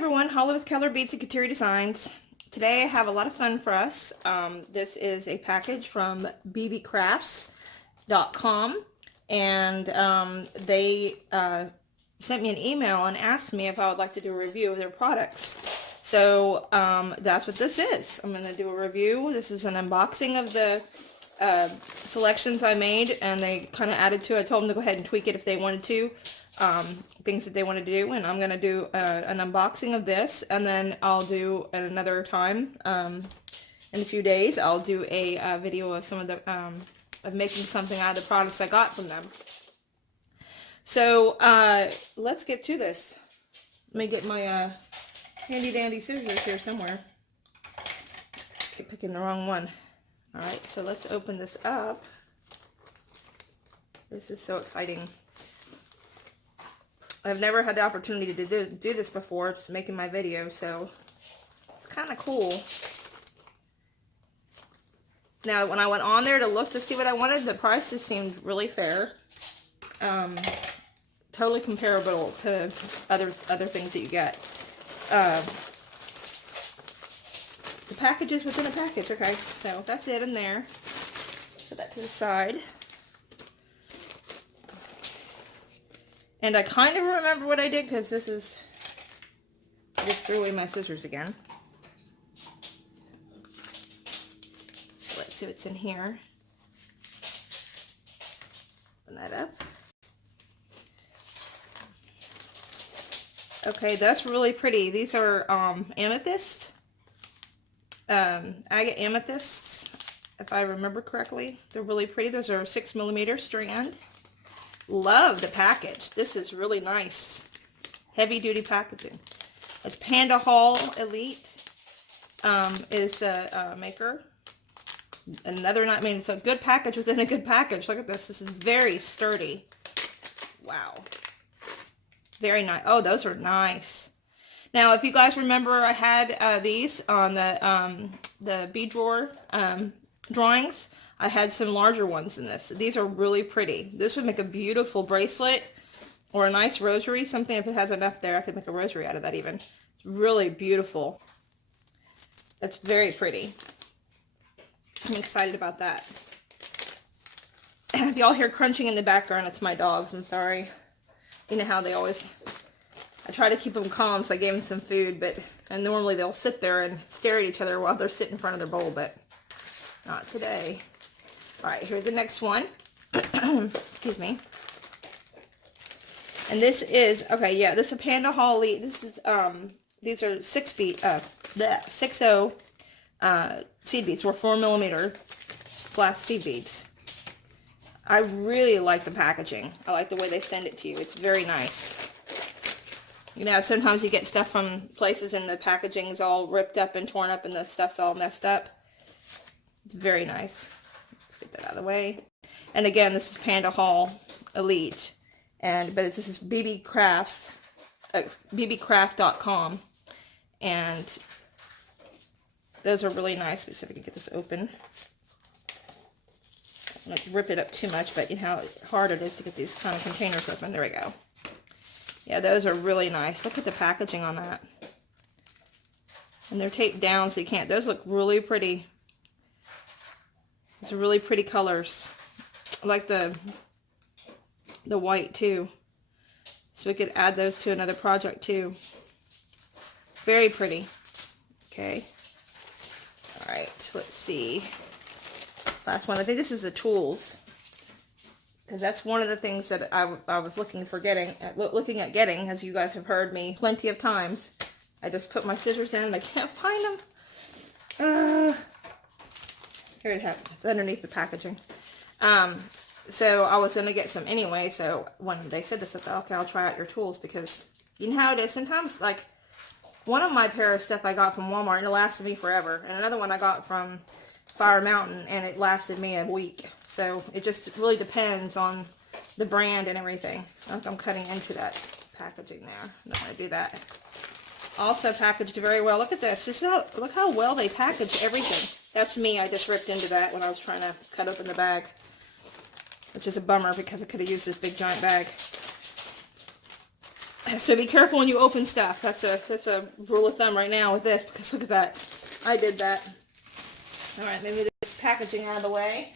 everyone, Holly with Keller Beads and Kateri Designs. Today I have a lot of fun for us. This is a package from Beebeecrafts.com, and they sent me an email and asked me if I would like to do a review of their products. So that's what this is. I'm going to do a review. This is an unboxing of the selections I made, and they kind of added to it. I told them to go ahead and tweak it if they wanted to. Things that they wanted to do, and I'm going to do an unboxing of this, and then I'll do at another time, in a few days, I'll do a video of some of the, of making something out of the products I got from them. So, let's get to this. Let me get my, handy dandy scissors here somewhere. Keep picking the wrong one. Alright, so let's open this up. This is so exciting. I've never had the opportunity to do this before, just making my video, so it's kind of cool. Now, when I went on there to look to see what I wanted, the prices seemed really fair. Totally comparable to other things that you get. The package is within a package, okay, so that's it in there. Put that to the side. And I kind of remember what I did, because this is, I just threw away my scissors again. Let's see what's in here. Open that up. Okay, that's really pretty. These are amethyst. Agate amethysts, if I remember correctly. They're really pretty. Those are 6mm strand. Love the package. This is really nice. Heavy duty packaging. It's Panda Hall Elite is the maker. Another, I mean, it's a good package within a good package. Look at this. This is very sturdy. Wow. Very nice. Oh, those are nice. Now, if you guys remember, I had these on the bead drawer drawings. I had some larger ones in this. These are really pretty. This would make a beautiful bracelet or a nice rosary. Something, if it has enough there, I could make a rosary out of that even. It's really beautiful. That's very pretty. I'm excited about that. If y'all hear crunching in the background, it's my dogs. I'm sorry. You know how they always... I try to keep them calm, so I gave them some food, and normally they'll sit there and stare at each other while they're sitting in front of their bowl, but not today. Alright, here's the next one. Excuse me. And this is, okay, yeah, this is a Panda Holly. This is, these are 60 seed beads, or 4mm glass seed beads. I really like the packaging. I like the way they send it to you. It's very nice. You know, sometimes you get stuff from places and the packaging is all ripped up and torn up and the stuff's all messed up. It's very nice. Get that out of the way. And again, this is Panda Hall Elite, but this is Beebeecraft.com, and those are really nice. Let's see if I can get this open. I don't rip it up too much, but you know how hard it is to get these kind of containers open. There we go. Yeah, those are really nice. Look at the packaging on that. And they're taped down so you can't. Those look really pretty. It's really pretty colors. I like the white too. So we could add those to another project too. Very pretty. Okay. Alright, let's see. Last one. I think this is the tools. Because that's one of the things that I was looking at getting, as you guys have heard me plenty of times. I just put my scissors in and I can't find them. Here it happens. It's underneath the packaging. So I was going to get some anyway, so when they said this, I thought, okay, I'll try out your tools, because you know how it is. Sometimes, like, one of my pair of stuff I got from Walmart, and it lasted me forever. And another one I got from Fire Mountain, and it lasted me a week. So it just really depends on the brand and everything. Like, I'm cutting into that packaging there. I'm not going to do that. Also packaged very well. Look at this. Just look how well they package everything. That's me. I just ripped into that when I was trying to cut open the bag, which is a bummer because I could have used this big giant bag. So be careful when you open stuff. That's a rule of thumb right now with this, because look at that. I did that. All right, maybe this packaging out of the way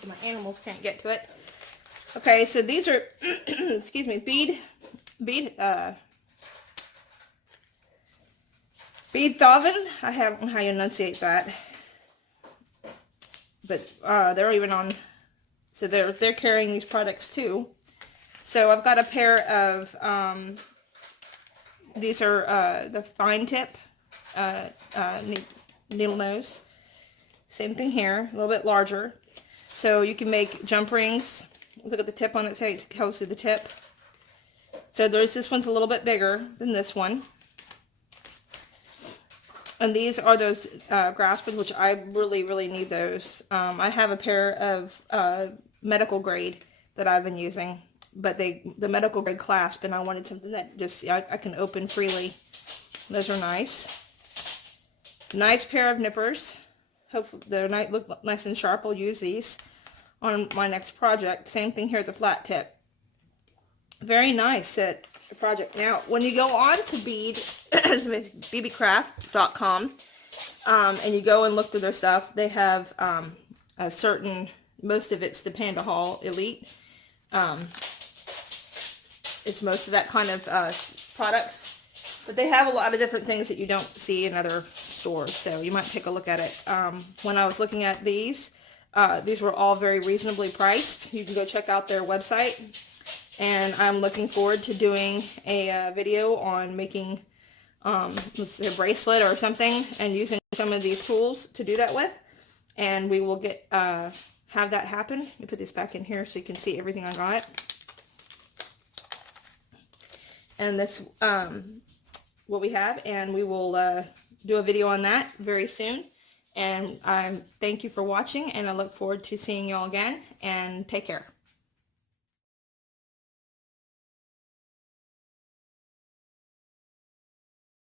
so my animals can't get to it. Okay, so these are, excuse me, bead thoven. I don't know how you enunciate that, but they're even on. So they're carrying these products too. So I've got a pair of these are the fine tip needle nose. Same thing here, a little bit larger. So you can make jump rings. Look at the tip on it, so it goes to the tip. So this one's a little bit bigger than this one. And these are those graspers, which I really, really need those. I have a pair of medical grade that I've been using, but the medical grade clasp, and I wanted something that just I can open freely. Those are nice. Nice pair of nippers. Hopefully they look nice and sharp. I'll use these on my next project. Same thing here at the flat tip. Very nice set project. Now, when you go on to Beebeecraft.com and you go and look through their stuff, they have a certain, most of it's the Panda Hall Elite. It's most of that kind of products. But they have a lot of different things that you don't see in other stores, so you might take a look at it. When I was looking at these were all very reasonably priced. You can go check out their website, and I'm looking forward to doing a video on making a bracelet or something, and using some of these tools to do that with, and we will have that happen. Let me put this back in here so you can see everything I got. And this what we have, and we will do a video on that very soon. And I thank you for watching, and I look forward to seeing you all again, and take care.